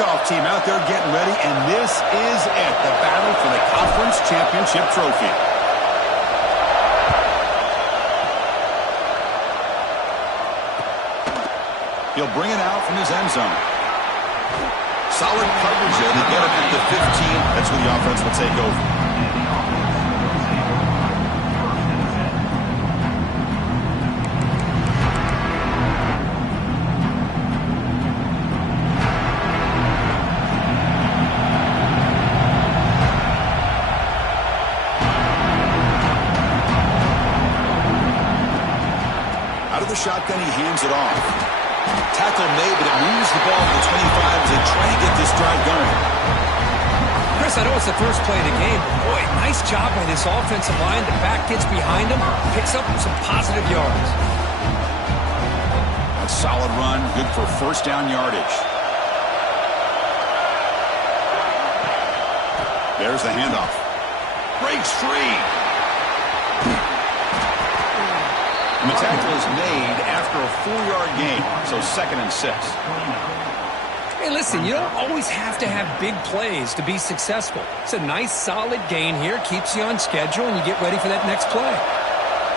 kickoff team out there getting ready, and this is it, the battle for the conference championship trophy. He'll bring it out from his end zone. Solid coverage there to get him at the 15. That's where the offense will take over. Shotgun, he hands it off. Tackle made, but it moves the ball to the 25 as they try to get this drive going. Chris, I know it's the first play of the game, but boy, nice job by this offensive line. The back gets behind him, picks up some positive yards. A solid run, good for first down yardage. There's the handoff. Breaks free. And the tackle is made after a 4-yard gain, so 2nd and 6. Hey, listen, you don't always have to have big plays to be successful. It's a nice, solid gain here, keeps you on schedule, and you get ready for that next play.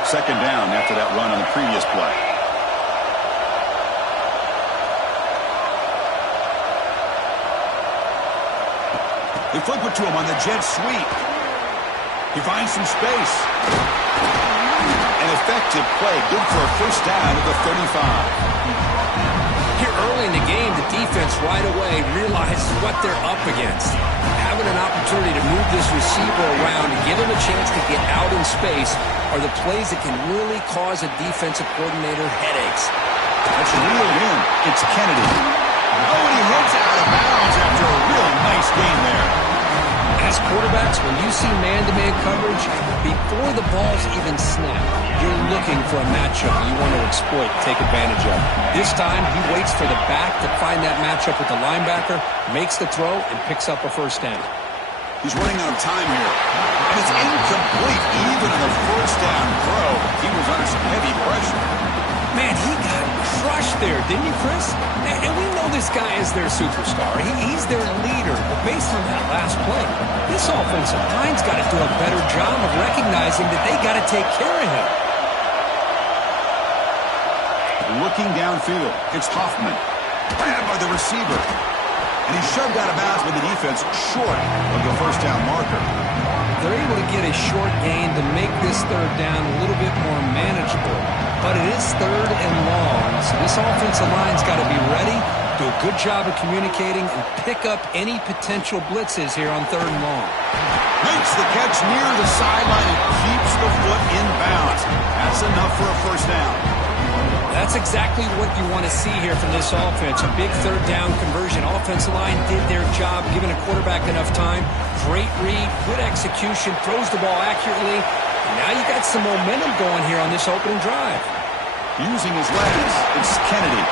2nd down after that run on the previous play. They flip it to him on the jet sweep. He finds some space. An effective play, good for a first down at the 35. Here early in the game, the defense right away realizes what they're up against. Having an opportunity to move this receiver around and give him a chance to get out in space are the plays that can really cause a defensive coordinator headaches. That's reeled in. It's Kennedy. Oh, and he heads out of bounds after a really nice gain there. As quarterbacks, when you see man-to-man coverage, before the ball's even snapped, you're looking for a matchup you want to exploit, take advantage of. This time, he waits for the back to find that matchup with the linebacker, makes the throw, and picks up a first down. He's running out of time here. And it's incomplete. Even on the first down throw, he was under some heavy pressure. Man, he got crushed there, didn't you, Chris? And we know this guy is their superstar. He's their leader. But based on that last play, this offensive line's got to do a better job of recognizing that they got to take care of him. Looking downfield, it's Hoffman. Grabbed by the receiver. And he's shoved out of bounds by the defense short of the first down marker. They're able to get a short gain to make this third down a little bit more manageable. But it is 3rd and long, so this offensive line's got to be ready, do a good job of communicating, and pick up any potential blitzes here on 3rd and long. Makes the catch near the sideline and keeps the foot in bounds. That's enough for a first down. That's exactly what you want to see here from this offense. A big 3rd down conversion. Offensive line did their job, giving a quarterback enough time. Great read, good execution, throws the ball accurately. And now you got some momentum going here on this opening drive. Using his legs, it's Kennedy.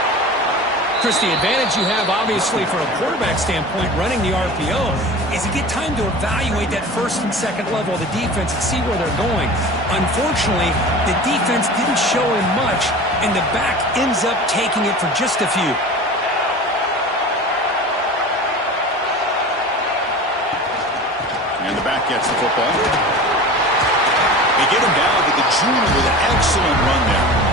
Chris, the advantage you have, obviously, from a quarterback standpoint, running the RPO, is you get time to evaluate that 1st and 2nd level of the defense and see where they're going. Unfortunately, the defense didn't show him much, and the back ends up taking it for just a few. And the back gets the football. They get him down to the junior with an excellent run there.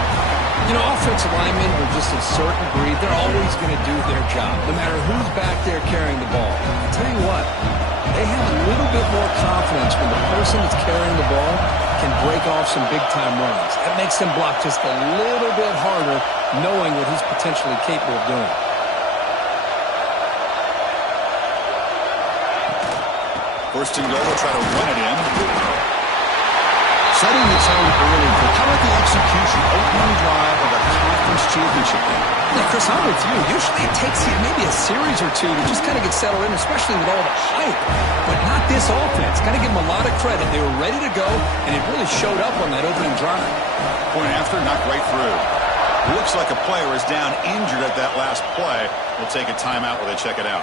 You know, offensive linemen are just a certain breed. They're always going to do their job, no matter who's back there carrying the ball. I'll tell you what, they have a little bit more confidence when the person that's carrying the ball can break off some big-time runs. That makes them block just a little bit harder, knowing what he's potentially capable of doing. First and goal, they'll try to run it in. Setting the tone early. How about the execution? Opening drive of a conference championship game. Yeah, Chris, I'm with you. Usually it takes you maybe a series or two to just kind of get settled in, especially with all the hype. But not this offense. Got to give them a lot of credit. They were ready to go, and it really showed up on that opening drive. Point after, not right through. Looks like a player is down injured at that last play. We'll take a timeout while they check it out.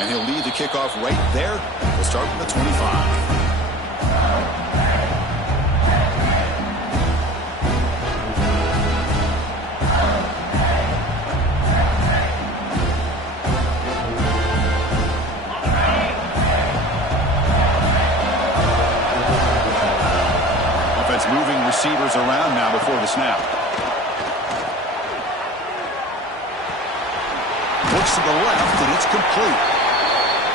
And he'll lead the kickoff right there. We'll start with the 25. receivers around now before the snap. Looks to the left, and it's complete.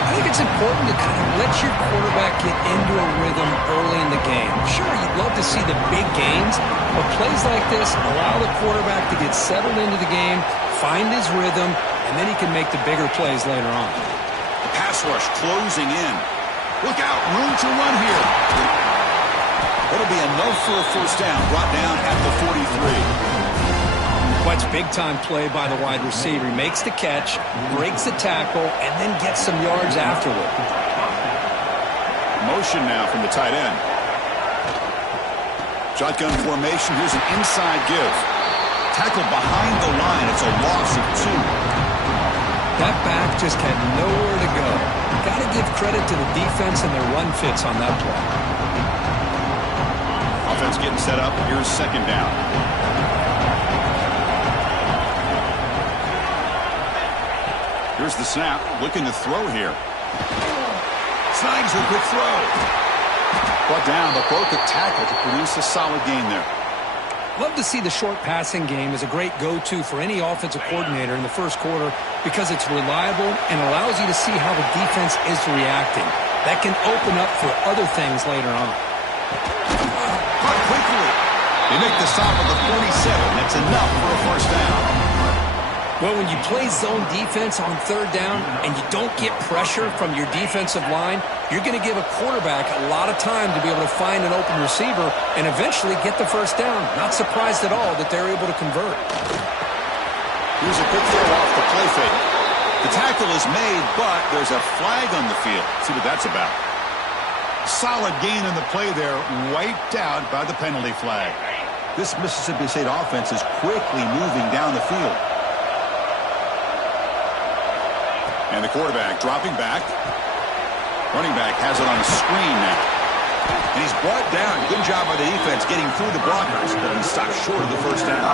I think it's important to kind of let your quarterback get into a rhythm early in the game. Sure, you'd love to see the big gains, but plays like this allow the quarterback to get settled into the game, find his rhythm, and then he can make the bigger plays later on. The pass rush closing in. Look out, room to run here. It'll be enough for a first down, brought down at the 43. What's big-time play by the wide receiver. He makes the catch, breaks the tackle, and then gets some yards afterward. Motion now from the tight end. Shotgun formation. Here's an inside give. Tackle behind the line. It's a loss of 2. That back just had nowhere to go. Got to give credit to the defense and their run fits on that play. Offense getting set up. Here's second down. Here's the snap, looking to throw here. Snags a quick throw. Brought down, but broke the tackle to produce a solid gain there. Love to see the short passing game as a great go-to for any offensive coordinator in the first quarter because it's reliable and allows you to see how the defense is reacting. That can open up for other things later on. Caught quickly. They make the stop at the 47. That's enough for a first down. Well, when you play zone defense on third down and you don't get pressure from your defensive line, you're going to give a quarterback a lot of time to be able to find an open receiver and eventually get the first down. Not surprised at all that they're able to convert. Here's a quick throw off the play fake. The tackle is made, but there's a flag on the field. See what that's about. Solid gain in the play there, wiped out by the penalty flag. This Mississippi State offense is quickly moving down the field. And the quarterback dropping back. Running back has it on a screen now. And he's brought down. Good job by the defense getting through the blockers, but he stopped short of the first down.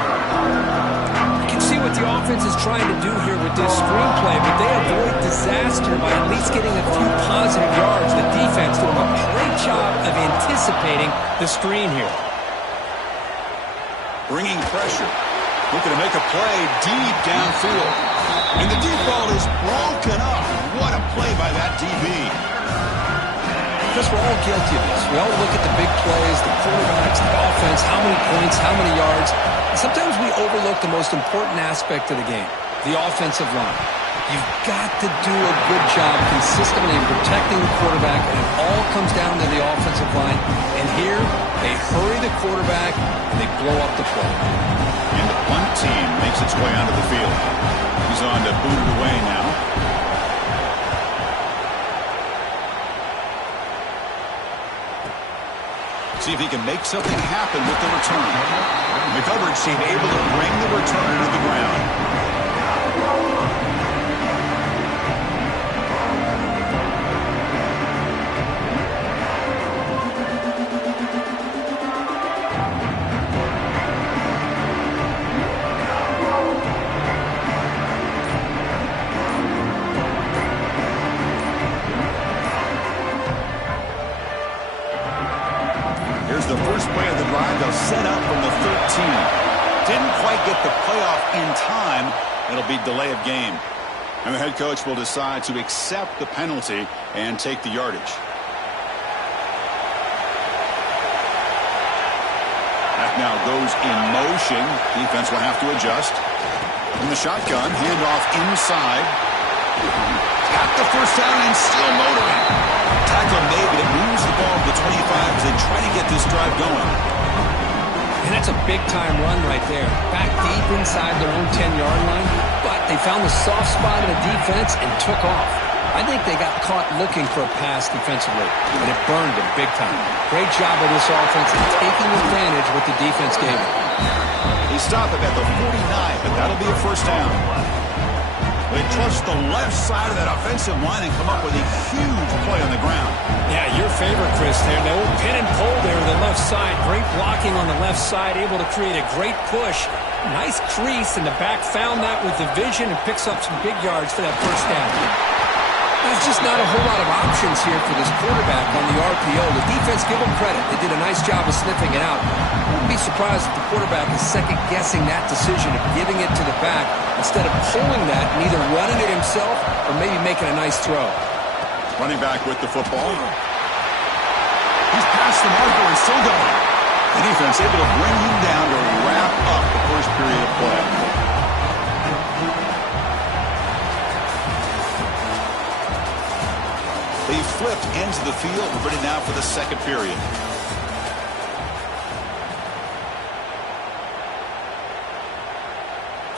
You can see what the offense is trying to do here with this screenplay, but they avoid disaster by at least getting a few positive yards. The defense doing a great job of anticipating the screen here. Bringing pressure. Looking to make a play deep downfield. And the deep ball is broken up. What a play by that DB. Because we're all guilty of this. We all look at the big plays, the quarterbacks, the offense, how many points, how many yards. And sometimes we overlook the most important aspect of the game, the offensive line. You've got to do a good job consistently in protecting the quarterback, and it all comes down to the offensive line. And here, they hurry the quarterback, and they blow up the play. And the punt team makes its way onto the field. He's on to boot it away now. See if he can make something happen with the return. The coverage team able to bring the returner to the ground. Here's the first play of the drive. They'll set up from the 13. Didn't quite get the playoff in time. It'll be delay of game. And the head coach will decide to accept the penalty and take the yardage. That now goes in motion. Defense will have to adjust. From the shotgun, handoff inside. Got the first down and still motoring. Tackle made, but it moves the ball to the 25 as they try to get this drive going. And that's a big-time run right there. Back deep inside their own 10-yard line, but they found the soft spot in the defense and took off. I think they got caught looking for a pass defensively, and it burned them big time. Great job of this offense in taking advantage what the defense gave them. They stop it at the 49, but that'll be a first down. They trust the left side of that offensive line and come up with a huge play on the ground. Yeah, your favorite, Chris, there. The old pin and pull there to the left side. Great blocking on the left side, able to create a great push. Nice crease, and the back found that with the vision and picks up some big yards for that first down. There's just not a whole lot of options here for this quarterback on the RPO. The defense, give them credit. They did a nice job of sniffing it out. I wouldn't be surprised if the quarterback is second-guessing that decision of giving it to the back instead of pulling that and either running it himself or maybe making a nice throw. Running back with the football. He's past the marker and still going. The defense able to bring him down to wrap up the first period of play. They flipped into the field. We're ready now for the second period.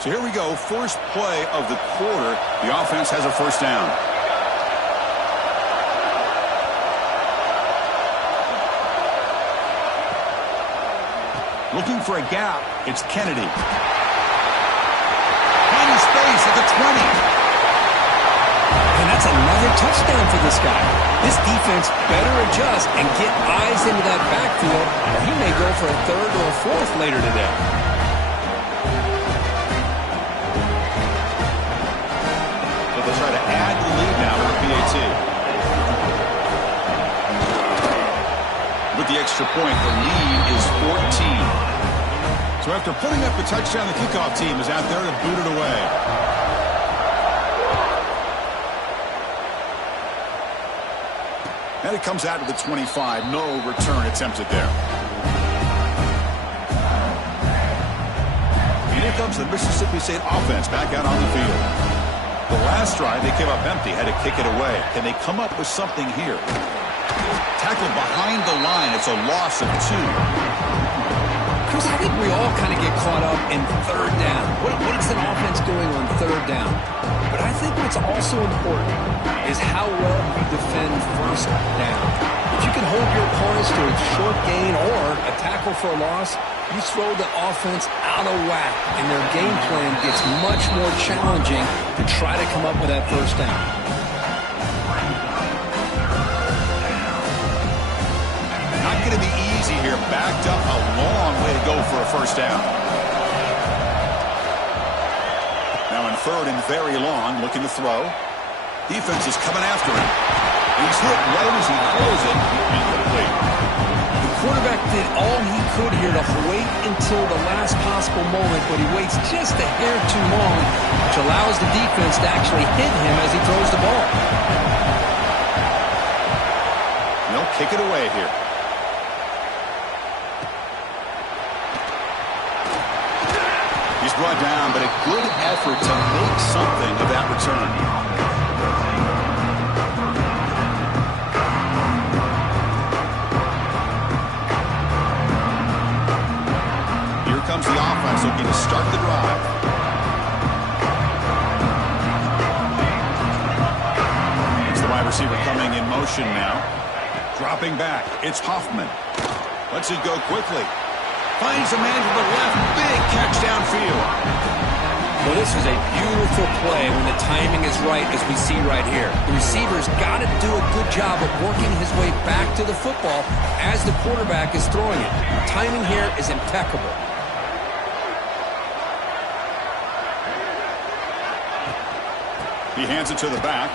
So here we go. First play of the quarter. The offense has a first down. Looking for a gap. It's Kennedy. Finding space at the 20. And that's another touchdown for this guy. This defense better adjust and get eyes into that backfield, or he may go for a third or a fourth later today. So they'll try to add the lead now with the PAT. With the extra point, the lead is 14. So after putting up the touchdown, the kickoff team is out there to boot it away. And it comes out to the 25. No return attempted there. And here comes the Mississippi State offense back out on the field. The last drive, they came up empty, had to kick it away. Can they come up with something here? Tackled behind the line. It's a loss of 2. Chris, I think we all kind of get caught up in third down. What is an offense doing on third down? But I think what's also important is how well we defend first down. If you can hold your opponents to a short gain or a tackle for a loss, you throw the offense out of whack, and their game plan gets much more challenging to try to come up with that first down. Not going to be easy here. Backed up a long way to go for a first down. Now in third and very long, looking to throw. Defense is coming after him. And he's hit right as he throws it. Incomplete. The quarterback did all he could here to wait until the last possible moment, but he waits just a hair too long, which allows the defense to actually hit him as he throws the ball. They'll kick it away here. He's brought down, but a good effort to make something of that return. Here comes the offense looking to start the drive. It's the wide receiver coming in motion now. Dropping back. It's Hoffman. Lets it go quickly. Finds a man to the left. Big catch downfield. Well, this is a beautiful play when the timing is right, as we see right here. The receiver's got to do a good job of working his way back to the football as the quarterback is throwing it. Timing here is impeccable. He hands it to the back.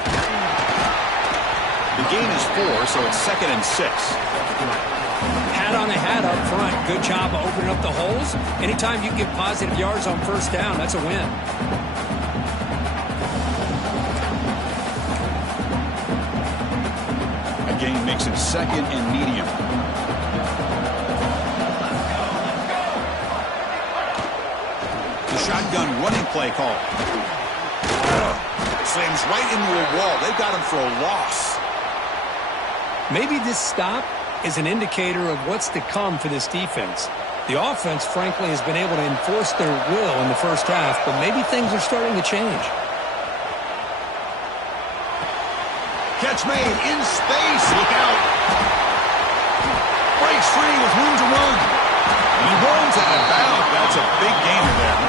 The gain is 4, so it's 2nd and 6. Hat on the hat up front. Good job of opening up the holes. Anytime you get positive yards on first down, that's a win. A gain makes it 2nd and medium. The shotgun running play call. Slams right into a wall. They've got him for a loss. Maybe this stop is an indicator of what's to come for this defense. The offense, frankly, has been able to enforce their will in the first half, but maybe things are starting to change. Catch made in space. Look out. Breaks free with room to run. And he runs out of bounds. That's a big gainer there.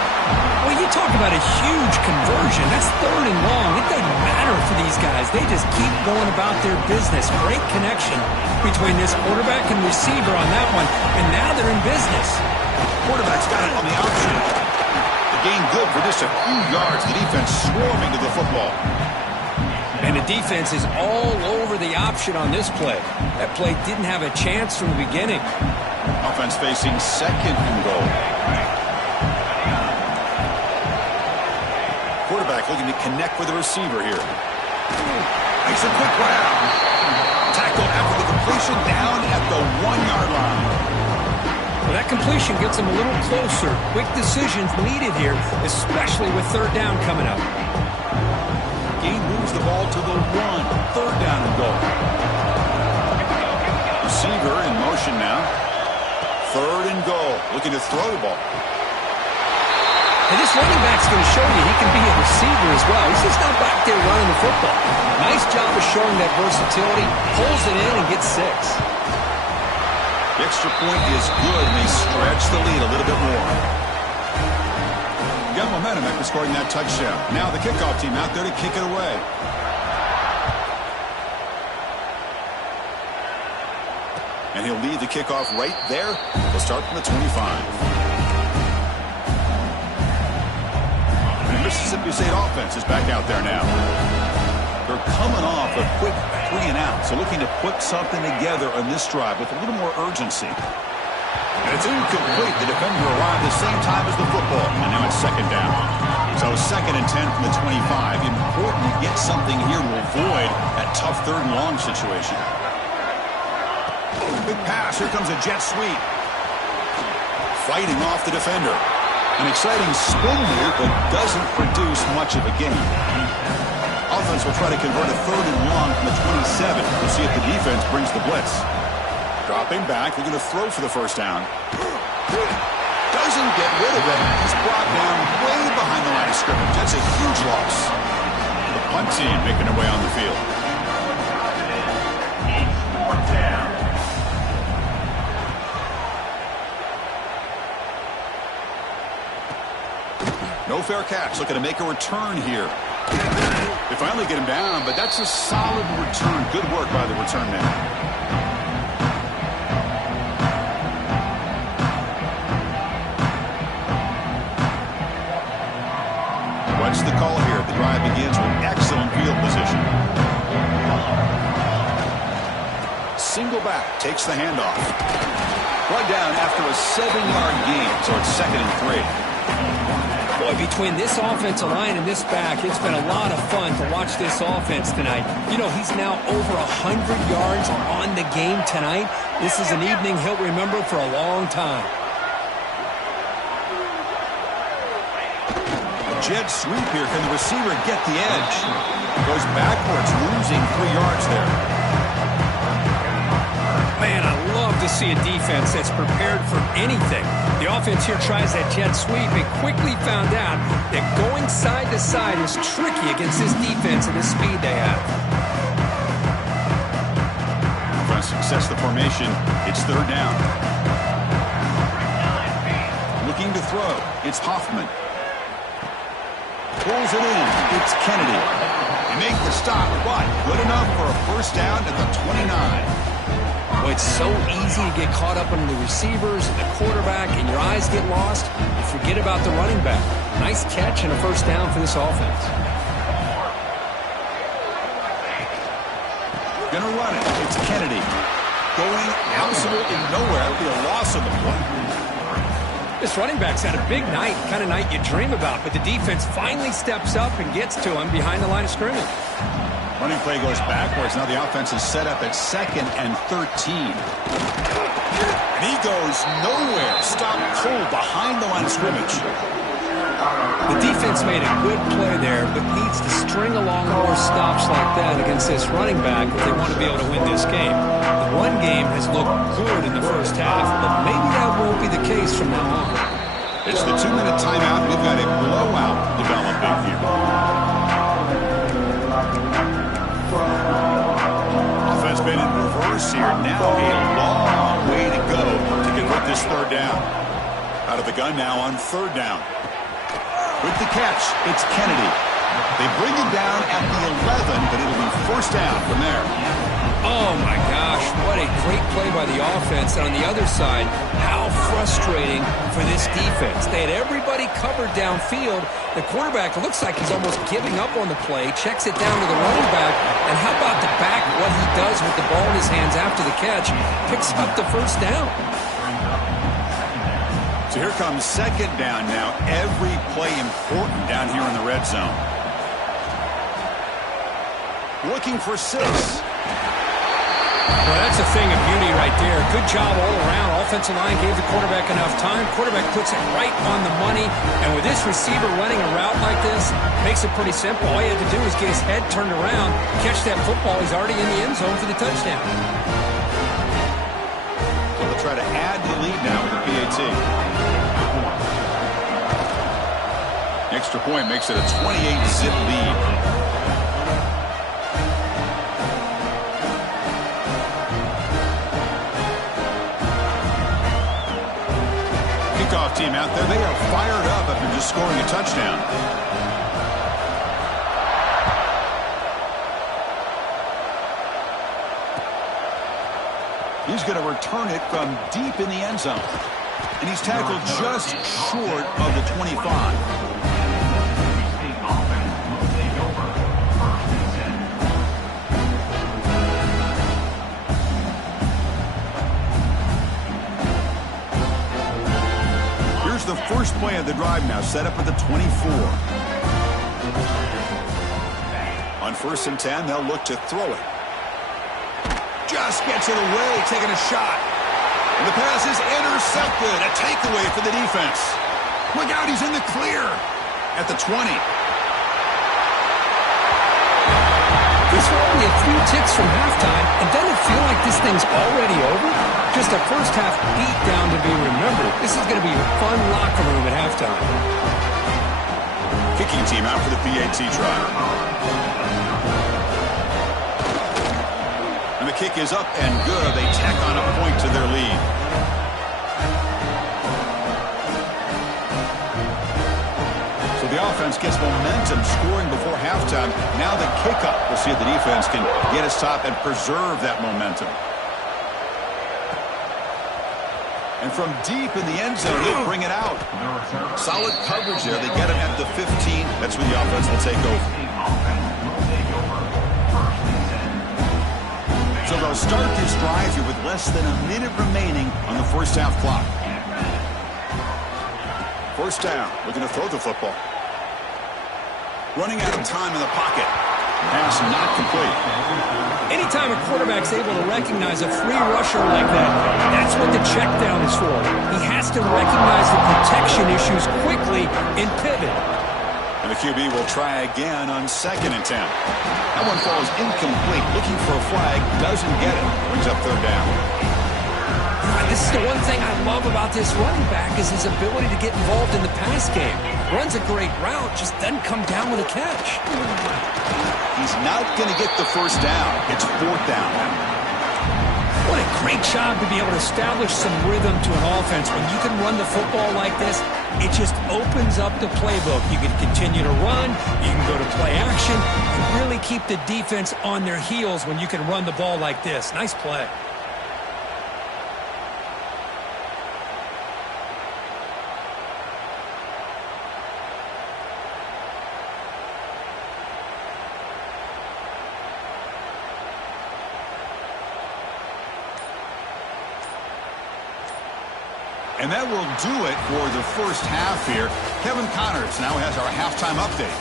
Well, you talk about a huge conversion. That's 3rd and long. It doesn't matter for these guys. They just keep going about their business. Great connection between this quarterback and receiver on that one, and now they're in business. Quarterback's got it on the option. The gain good for just a few yards. The defense swarming to the football. And the defense is all over the option on this play. That play didn't have a chance from the beginning. Offense facing second and goal. Quarterback looking to connect with the receiver here. Makes a quick grab. Tackle after the completion down at the 1-yard line. Well, that completion gets him a little closer. Quick decisions needed here, especially with third down coming up. He moves the ball to the 1. Third down and goal. Receiver in motion now. Third and goal. Looking to throw the ball. And this running back's going to show you he can be a receiver as well. He's just not back there running the football. Nice job of showing that versatility. Pulls it in and gets 6. The extra point is good, and they stretch the lead a little bit more. Got momentum after scoring that touchdown. Now the kickoff team out there to kick it away. And he'll lead the kickoff right there. They'll start from the 25. The Mississippi State offense is back out there now. They're coming off a quick 3 and out, so looking to put something together on this drive with a little more urgency. And it's incomplete. The defender arrived the same time as the football, and now it's second down. So second and 10 from the 25. Important to get something here to avoid that tough third and long situation. Big pass. Here comes a jet sweep. Fighting off the defender. An exciting spin here, but doesn't produce much of a gain. Offense will try to convert a third and long from the 27. We'll see if the defense brings the blitz. Dropping back, they're going to throw for the first down. Doesn't get rid of it. He's brought down way behind the line of scrimmage. That's a huge loss. The punt team making their way on the field. No fair catch. Looking to make a return here. They finally get him down, but that's a solid return. Good work by the return man. What's the call here? The drive begins with excellent field position. Single back, takes the handoff. Brought down after a 7-yard gain, so it's second and 3. Boy, between this offensive line and this back, it's been a lot of fun to watch this offense tonight. You know, he's now over 100 yards on the game tonight. This is an evening he'll remember for a long time. Jet sweep here. Can the receiver get the edge? Goes backwards, losing 3 yards there. Man, I love to see a defense that's prepared for anything. The offense here tries that jet sweep and quickly found out that going side to side is tricky against this defense and the speed they have. Trying to success the formation. It's third down. Looking to throw. It's Hoffman. Pulls it in. It's Kennedy. They make the stop, but good enough for a first down at the 29. Well, it's so easy to get caught up on the receivers and the quarterback, and your eyes get lost. You forget about the running back. Nice catch and a first down for this offense. Gonna run it. It's Kennedy. Going absolutely nowhere. It'll be a loss on the play. This running back's had a big night, kind of night you dream about, but the defense finally steps up and gets to him behind the line of scrimmage. Running play goes backwards. Now the offense is set up at second and 13. And he goes nowhere. Stop cold behind the line of scrimmage. The defense made a good play there, but needs to string along more stops like that against this running back if they want to be able to win this game. The run game has looked good in the first half, but maybe that won't be the case from now on. It's the 2-minute timeout. We've got a blowout developing here. Offense been in reverse here. Now a long way to go to convert this third down. Out of the gun now on third down. With the catch, it's Kennedy. They bring him down at the 11, but it'll be first down from there. Oh, my gosh. What a great play by by the offense, and on the other side, how frustrating for this defense. They had everybody covered downfield. The quarterback looks like he's almost giving up on the play, checks it down to the running back, and how about the back, what he does with the ball in his hands after the catch, picks up the first down. So here comes second down now. Every play important down here in the red zone. Looking for 6. Well, that's a thing of beauty right there. Good job all around. Offensive line gave the quarterback enough time. Quarterback puts it right on the money. And with this receiver running a route like this, makes it pretty simple. All you had to do is get his head turned around, catch that football. He's already in the end zone for the touchdown. So they'll try to add to the lead now with the PAT. Extra point makes it a 28-zip lead. Kickoff team out there. They are fired up after just scoring a touchdown. He's going to return it from deep in the end zone. And he's tackled just short of the 25. Here's the first play of the drive now, set up at the 24. On 1st and 10, they'll look to throw it. Just gets it away, taking a shot. And the pass is intercepted. A takeaway for the defense. Look out, he's in the clear at the 20. He's only a few ticks from halftime, and doesn't it feel like this thing's already over? Just a first-half beatdown to be remembered. This is going to be a fun locker room at halftime. Kicking team out for the PAT try. And the kick is up and good. They tack on a point to their lead. So the offense gets momentum, scoring before halftime. Now the kickoff. We'll see if the defense can get a stop and preserve that momentum. And from deep in the end zone, they'll bring it out. Solid coverage there. They get him at the 15. That's when the offense will take over. So they'll start this drive here with less than a minute remaining on the first half clock. First down, looking to throw the football. Running out of time in the pocket. Pass not complete. Anytime a quarterback's able to recognize a free rusher like that, that's what the check down is for. He has to recognize the protection issues quickly and pivot. And the QB will try again on 2nd and 10. That one falls incomplete. Looking for a flag, doesn't get it. Brings up 3rd down. This is the one thing I love about this running back is his ability to get involved in the pass game. Runs a great route, just doesn't come down with a catch. He's not going to get the first down. It's 4th down now. What a great job to be able to establish some rhythm to an offense. When you can run the football like this, it just opens up the playbook. You can continue to run, you can go to play action, and really keep the defense on their heels when you can run the ball like this. Nice play. And that will do it for the first half here. Kevin Connors now has our halftime update.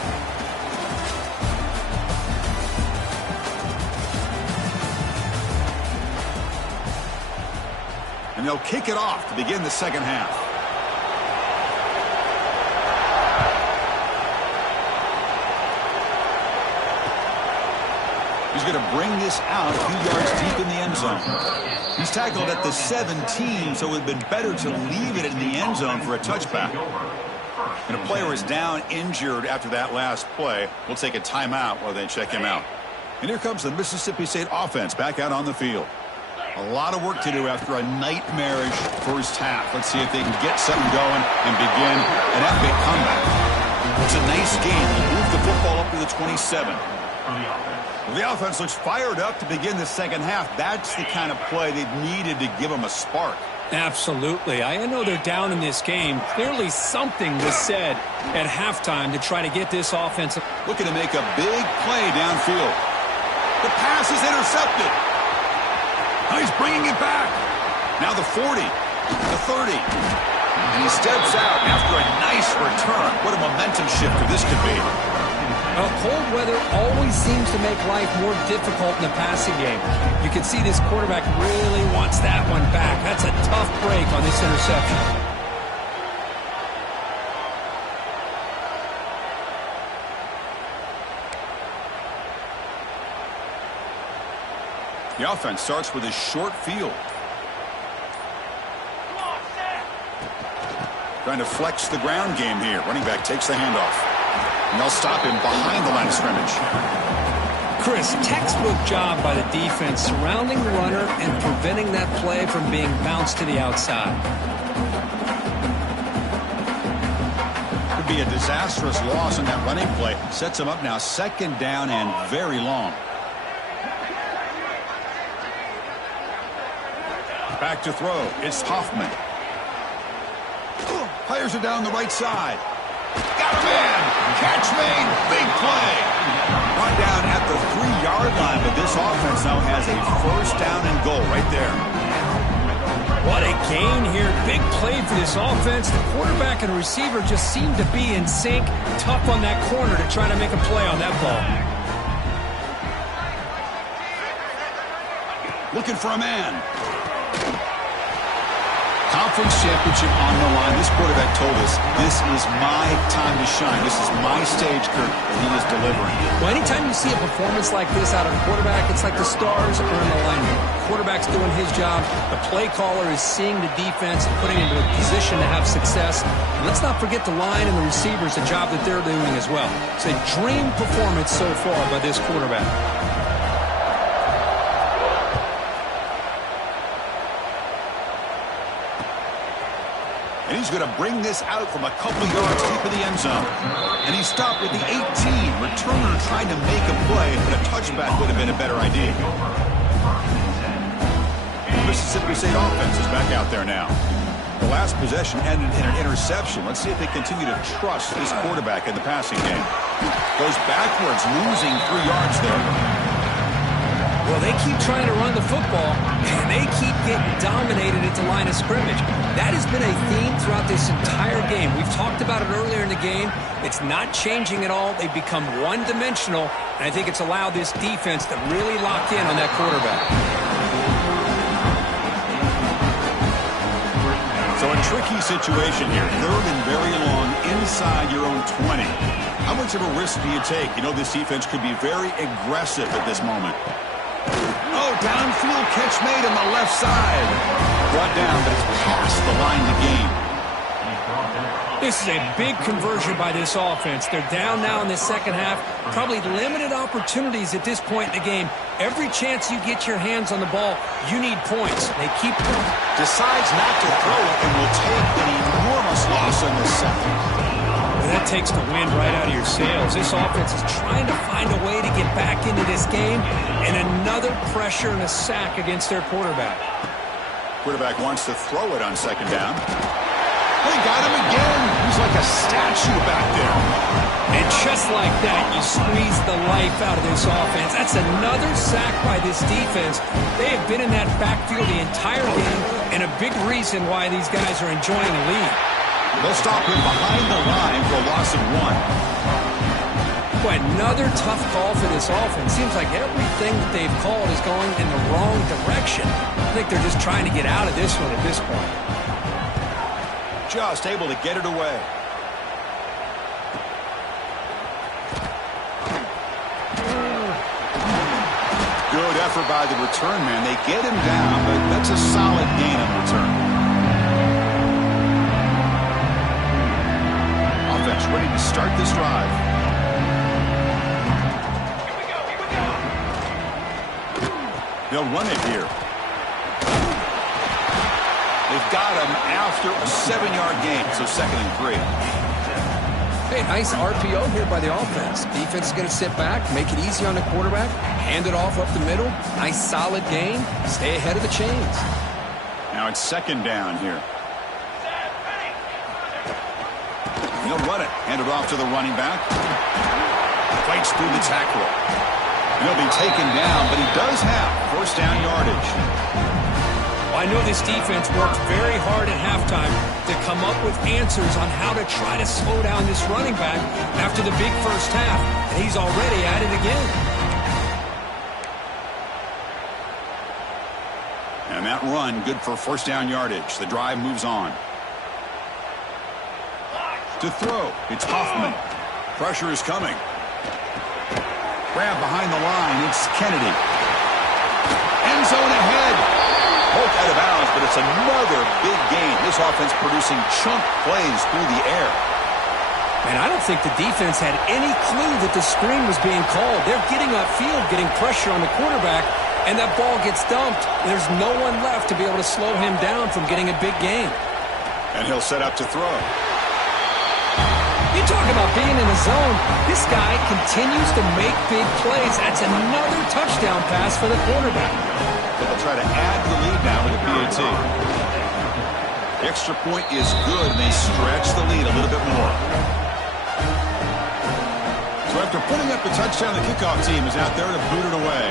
And they'll kick it off to begin the second half. He's going to bring this out a few yards deep in the end zone. He's tackled at the 17, so it would have been better to leave it in the end zone for a touchback. And a player is down injured after that last play. We'll take a timeout while they check him out. And here comes the Mississippi State offense back out on the field. A lot of work to do after a nightmarish first half. Let's see if they can get something going and begin an epic comeback. It's a nice game. They move the football up to the 27. Well, the offense looks fired up to begin the second half. That's the kind of play they needed to give them a spark. Absolutely. I know they're down in this game. Clearly something was said at halftime to try to get this offense. Looking to make a big play downfield. The pass is intercepted. Now he's bringing it back. Now the 40, the 30. And he steps out after a nice return. What a momentum shifter this could be. Well, cold weather always seems to make life more difficult in the passing game. You can see this quarterback really wants that one back. That's a tough break on this interception. The offense starts with a short field. Trying to flex the ground game here. Running back takes the handoff. And they'll stop him behind the line of scrimmage. Chris, textbook job by the defense surrounding the runner and preventing that play from being bounced to the outside. Could be a disastrous loss on that running play. Sets him up now second down and very long. Back to throw. It's Hoffman. Fires it down the right side. Got a man. Catch made. Big play. Brought down at the 3-yard line, but this offense now has a first down and goal right there. What a gain here. Big play for this offense. The quarterback and receiver just seem to be in sync. Tough on that corner to try to make a play on that ball. Looking for a man. Conference championship on the line. This quarterback told us, this is my time to shine. This is my stage, Kirk, and he is delivering. Well, anytime you see a performance like this out of a quarterback, it's like the stars are in alignment. The quarterback's doing his job. The play caller is seeing the defense and putting it into a position to have success. And let's not forget the line and the receivers, the job that they're doing as well. It's a dream performance so far by this quarterback. And he's going to bring this out from a couple yards deep in the end zone. And he stopped at the 18. Returner trying to make a play, but a touchback would have been a better idea. Mississippi State offense is back out there now. The last possession ended in an interception. Let's see if they continue to trust this quarterback in the passing game. Goes backwards, losing 3 yards there. Well, they keep trying to run the football, and they keep getting dominated at the line of scrimmage. That has been a theme throughout this entire game. We've talked about it earlier in the game. It's not changing at all. They've become one-dimensional, and I think it's allowed this defense to really lock in on that quarterback. So a tricky situation here. Third and very long inside your own 20. How much of a risk do you take? You know this defense could be very aggressive at this moment. Oh, downfield catch made on the left side. Brought down, but it's past the line of the game. This is a big conversion by this offense. They're down now in the second half. Probably limited opportunities at this point in the game. Every chance you get your hands on the ball, you need points. They keep decides not to throw it and will take an enormous loss on this second. That takes the wind right out of your sails. This offense is trying to find a way to get back into this game, and another pressure and a sack against their quarterback. Quarterback wants to throw it on second down. They got him again. He's like a statue back there. And just like that, you squeeze the life out of this offense. That's another sack by this defense. They have been in that backfield the entire game, and a big reason why these guys are enjoying the lead. They'll stop him behind the line for a loss of 1. Boy, another tough call for this offense. Seems like everything that they've called is going in the wrong direction. I think they're just trying to get out of this one at this point. Just able to get it away. Good effort by the return man. They get him down, but that's a solid gain on return. Offense ready to start this drive. They'll run it here. They've got him after a 7-yard gain, so 2nd and 3. Hey, nice RPO here by the offense. Defense is going to sit back, make it easy on the quarterback, hand it off up the middle. Nice solid gain. Stay ahead of the chains. Now it's second down here. He'll run it. Hand it off to the running back. Fights through the tackle. He'll be taken down, but he does have first down yardage. Well, I know this defense worked very hard at halftime to come up with answers on how to try to slow down this running back after the big first half, and he's already at it again. And that run, good for first down yardage. The drive moves on. To throw, it's Hoffman. Pressure is coming. Grab behind the line, it's Kennedy. End zone ahead. Hope out of bounds, but it's another big gain. This offense producing chunk plays through the air. And I don't think the defense had any clue that the screen was being called. They're getting upfield, getting pressure on the quarterback, and that ball gets dumped. There's no one left to be able to slow him down from getting a big gain. And he'll set up to throw. You talk about being in the zone. This guy continues to make big plays. That's another touchdown pass for the quarterback. They'll try to add the lead now with a PAT. The extra point is good, and they stretch the lead a little bit more. So after putting up the touchdown, the kickoff team is out there to boot it away.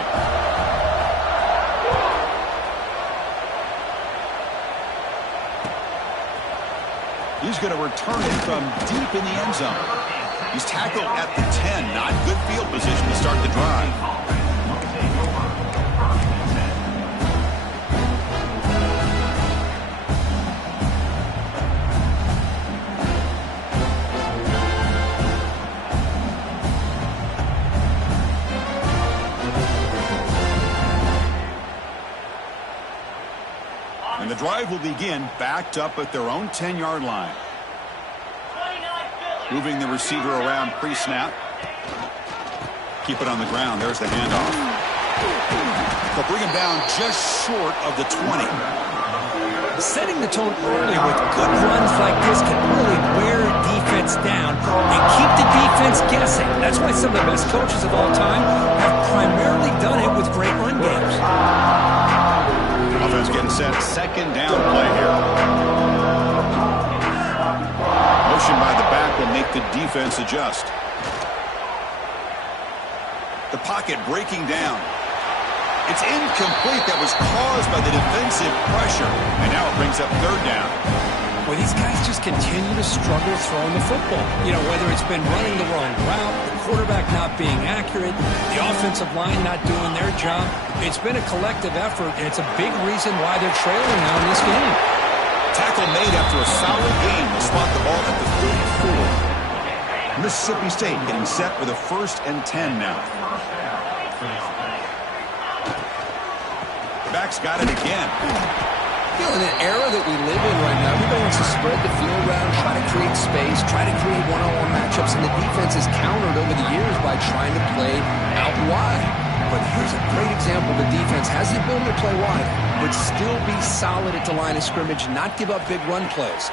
He's going to return it from deep in the end zone. He's tackled at the 10. Not good field position to start the drive. And the drive will begin backed up at their own 10-yard line. Moving the receiver around pre-snap. Keep it on the ground. There's the handoff. They'll bring him down just short of the 20. Setting the tone early with good runs like this can really wear a defense down and keep the defense guessing. That's why some of the best coaches of all time have primarily done it with great run games. Offense getting set. Second down play here. Motion by the back will make the defense adjust. The pocket breaking down. It's incomplete. That was caused by the defensive pressure. And now it brings up third down. Well, these guys just continue to struggle throwing the football. You know, whether it's been running the wrong route, the quarterback not being accurate, the offensive line not doing their job. It's been a collective effort, and it's a big reason why they're trailing now in this game. Tackle made after a solid game. They'll spot the ball at the 34. Mississippi State getting set with a 1st and 10 now. Back's got it again. You know, in an era that we live in right now, everybody wants to spread the field around, try to create space, try to create one-on-one matchups, and the defense has countered over the years by trying to play out wide. But here's a great example. The defense has the ability to play wide, but still be solid at the line of scrimmage, not give up big run plays.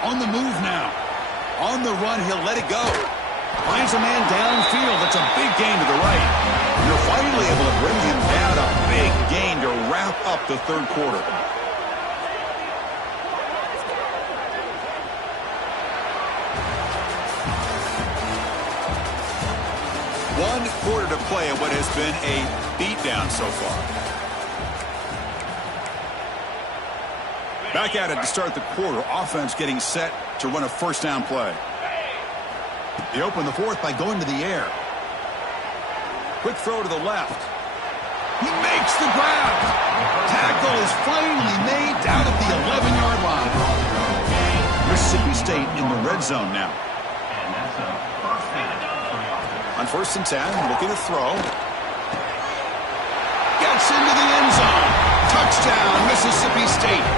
On the move now. On the run, he'll let it go. Finds a man downfield. That's a big gain to the right. You're finally able to bring him down. A big gain to wrap up the third quarter. One quarter to play in what has been a beatdown so far. Back at it to start the quarter. Offense getting set to run a first down play. They open the fourth by going to the air. Quick throw to the left. He makes the grab. Tackle is finally made down at the 11-yard line. Mississippi State in the red zone now. On 1st and 10, looking to throw. Gets into the end zone. Touchdown, Mississippi State.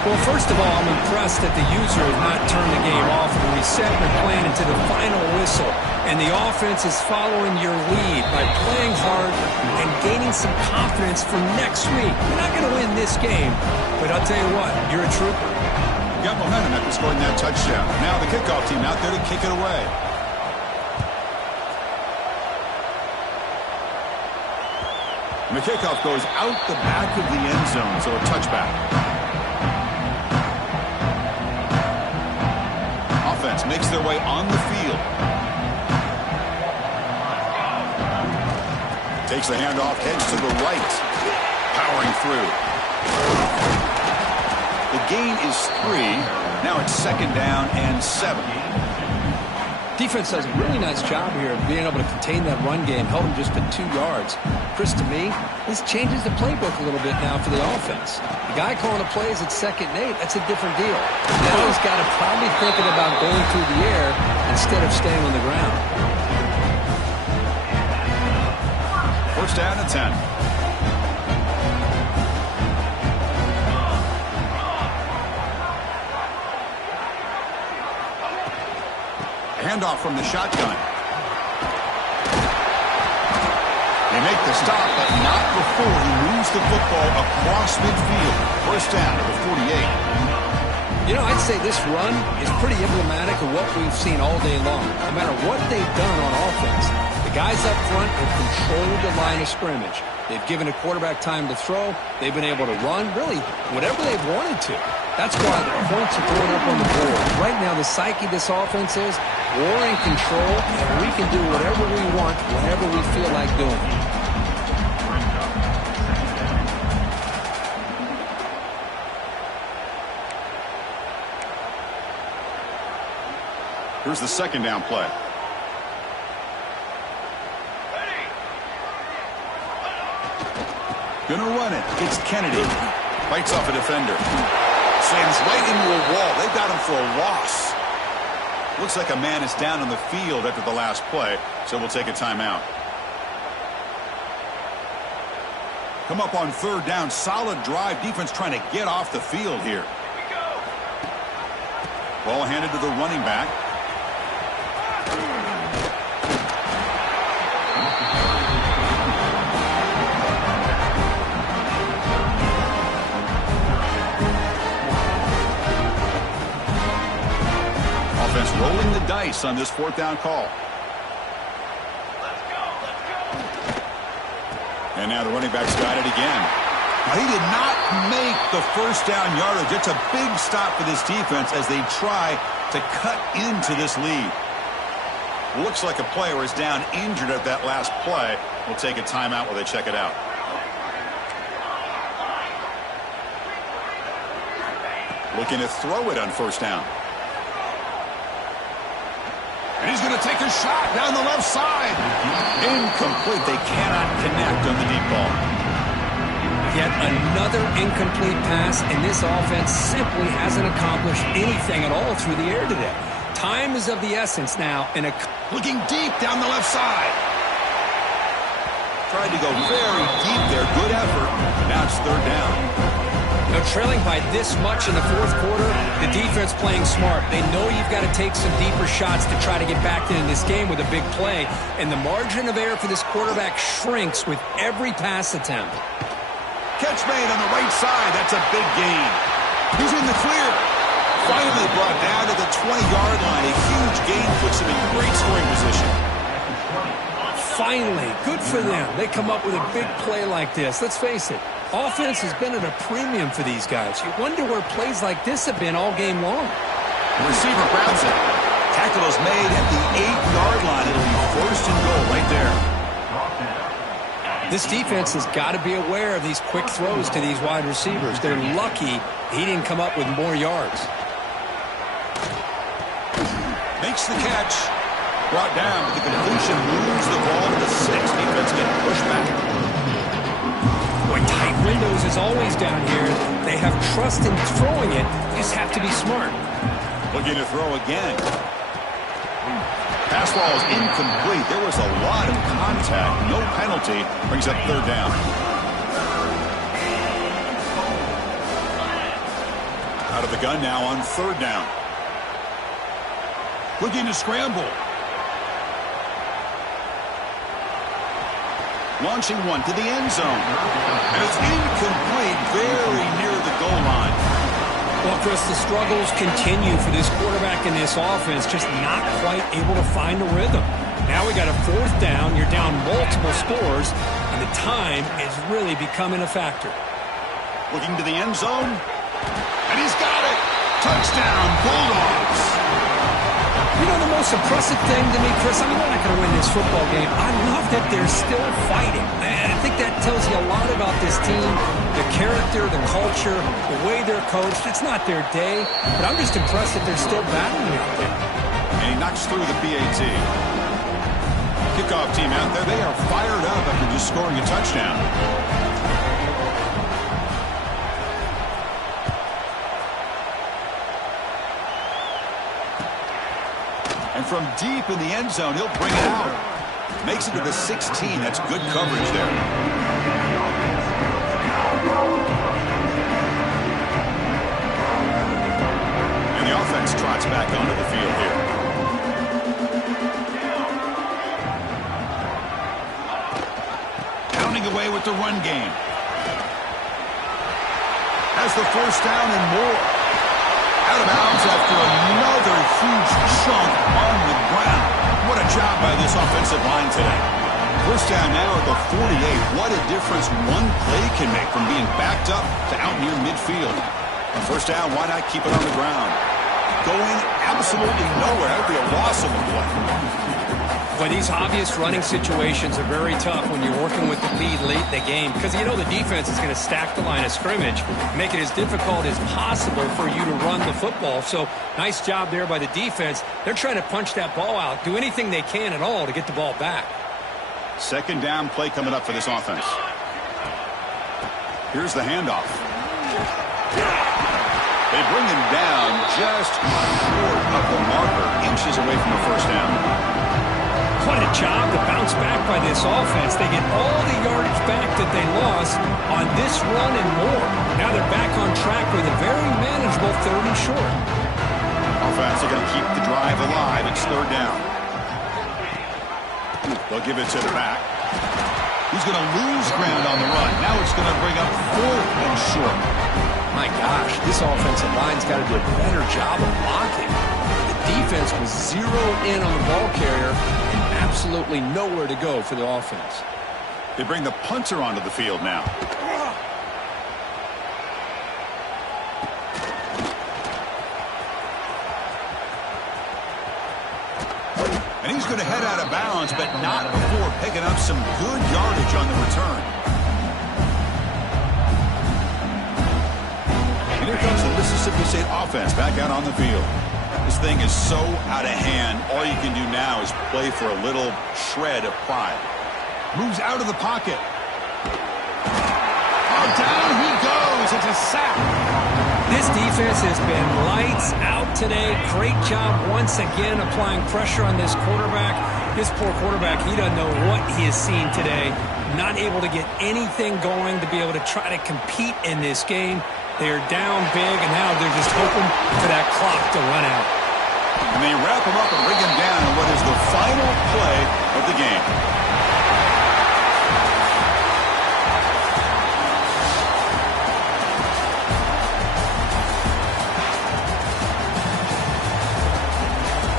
Well, first of all, I'm impressed that the user has not turned the game off and reset their plan into the final whistle. And the offense is following your lead by playing hard and gaining some confidence for next week. You're not going to win this game, but I'll tell you what, you're a trooper. Got momentum after scoring that touchdown. Now the kickoff team out there to kick it away. And the kickoff goes out the back of the end zone, so a touchback. Offense makes their way on the field. Takes the handoff, heads to the right. Powering through. The gain is 3. Now it's 2nd down and 7. Defense does a really nice job here of being able to contain that run game, held him just to 2 yards. Chris, to me, this changes the playbook a little bit now for the offense. The guy calling the plays at 2nd and 8, that's a different deal. Now he's got to probably thinking about going through the air instead of staying on the ground. 1st down and 10. Handoff from the shotgun. They make the stop, but not before he moves the football across midfield. 1st down at the 48. You know, I'd say this run is pretty emblematic of what we've seen all day long. No matter what they've done on offense, the guys up front have controlled the line of scrimmage. They've given a quarterback time to throw. They've been able to run, really, whatever they've wanted to. That's why the points are going up on the board. Right now, the psyche of this offense is we're in control, and we can do whatever we want whenever we feel like doing it. Here's the 2nd down play. Gonna run it. It's Kennedy. Bites off a defender. Slams right into a wall. They've got him for a loss. Looks like a man is down on the field after the last play, so we'll take a timeout. Come up on 3rd down. Solid drive. Defense trying to get off the field here. Ball handed to the running back. Offense rolling the dice on this 4th down call. And now the running back's got it again. Now, he did not make the 1st down yardage. It's a big stop for this defense as they try to cut into this lead. Looks like a player is down injured at that last play. We'll take a timeout while they check it out. Looking to throw it on 1st down. And he's going to take a shot down the left side. Incomplete. They cannot connect on the deep ball. Yet another incomplete pass, and this offense simply hasn't accomplished anything at all through the air today. Time is of the essence now. And looking deep down the left side. Tried to go very deep there. Good effort. Now it's 3rd down. Now, trailing by this much in the 4th quarter, the defense playing smart. They know you've got to take some deeper shots to try to get back into this game with a big play. And the margin of error for this quarterback shrinks with every pass attempt. Catch made on the right side. That's a big gain. He's in the clear. Finally brought down to the 20-yard line. A huge gain puts him in great scoring position. Finally, good for them. They come up with a big play like this. Let's face it, offense has been at a premium for these guys. You wonder where plays like this have been all game long. The receiver grabs it. Tackle is made at the 8-yard line. It'll be 1st and goal right there. This defense has got to be aware of these quick throws to these wide receivers. They're lucky he didn't come up with more yards. Makes the catch. Brought down, but the completion moves the ball to the 6. Defense getting pushed back. Boy, tight windows is always down here. They have trust in throwing it. Just have to be smart. Looking to throw again. Pass ball is incomplete. There was a lot of contact. No penalty. Brings up 3rd down. Out of the gun now on 3rd down. Looking to scramble. Launching one to the end zone. And it's incomplete, very near the goal line. Well, Chris, the struggles continue for this quarterback in this offense, just not quite able to find a rhythm. Now we got a 4th down. You're down multiple scores, and the time is really becoming a factor. Looking to the end zone, and he's got it. Touchdown, Bulldogs. You know, the most impressive thing to me, Chris, I mean, they're not going to win this football game. I love that they're still fighting. And I think that tells you a lot about this team, the character, the culture, the way they're coached. It's not their day, but I'm just impressed that they're still battling out there. And he knocks through the PAT. Kickoff team out there, they are fired up after just scoring a touchdown. And from deep in the end zone, he'll bring it out. Makes it to the 16. That's good coverage there. And the offense trots back onto the field here. Pounding away with the run game. Has the 1st down and more. Out of bounds after another huge chunk on the ground. What a job by this offensive line today. 1st down now at the 48. What a difference one play can make from being backed up to out near midfield. On 1st down, why not keep it on the ground? Going absolutely nowhere. That would be a loss of a play. Well, these obvious running situations are very tough when you're working with the lead late in the game because you know the defense is going to stack the line of scrimmage, make it as difficult as possible for you to run the football. So nice job there by the defense. They're trying to punch that ball out, do anything they can at all to get the ball back. 2nd down play coming up for this offense. Here's the handoff. They bring him down just short of the marker, inches away from the 1st down. What a job to bounce back by this offense. They get all the yardage back that they lost on this run and more. Now they're back on track with a very manageable 3rd and short. Offense are going to keep the drive alive. It's 3rd down. They'll give it to the back. He's going to lose ground on the run. Now it's going to bring up 4th and short. My gosh, this offensive line's got to do a better job of blocking. The defense was zeroed in on the ball carrier and absolutely nowhere to go for the offense. They bring the punter onto the field now. And he's going to head out of bounds, but not before picking up some good yardage on the return. And here comes the Mississippi State offense back out on the field. This thing is so out of hand, all you can do now is play for a little shred of pride. Moves out of the pocket. Oh, down he goes. It's a sack. This defense has been lights out today. Great job once again applying pressure on this quarterback. This poor quarterback, he doesn't know what he has seen today. Not able to get anything going to be able to try to compete in this game. They're down big, and now they're just hoping for that clock to run out. And they wrap him up and bring him down in what is the final play of the game.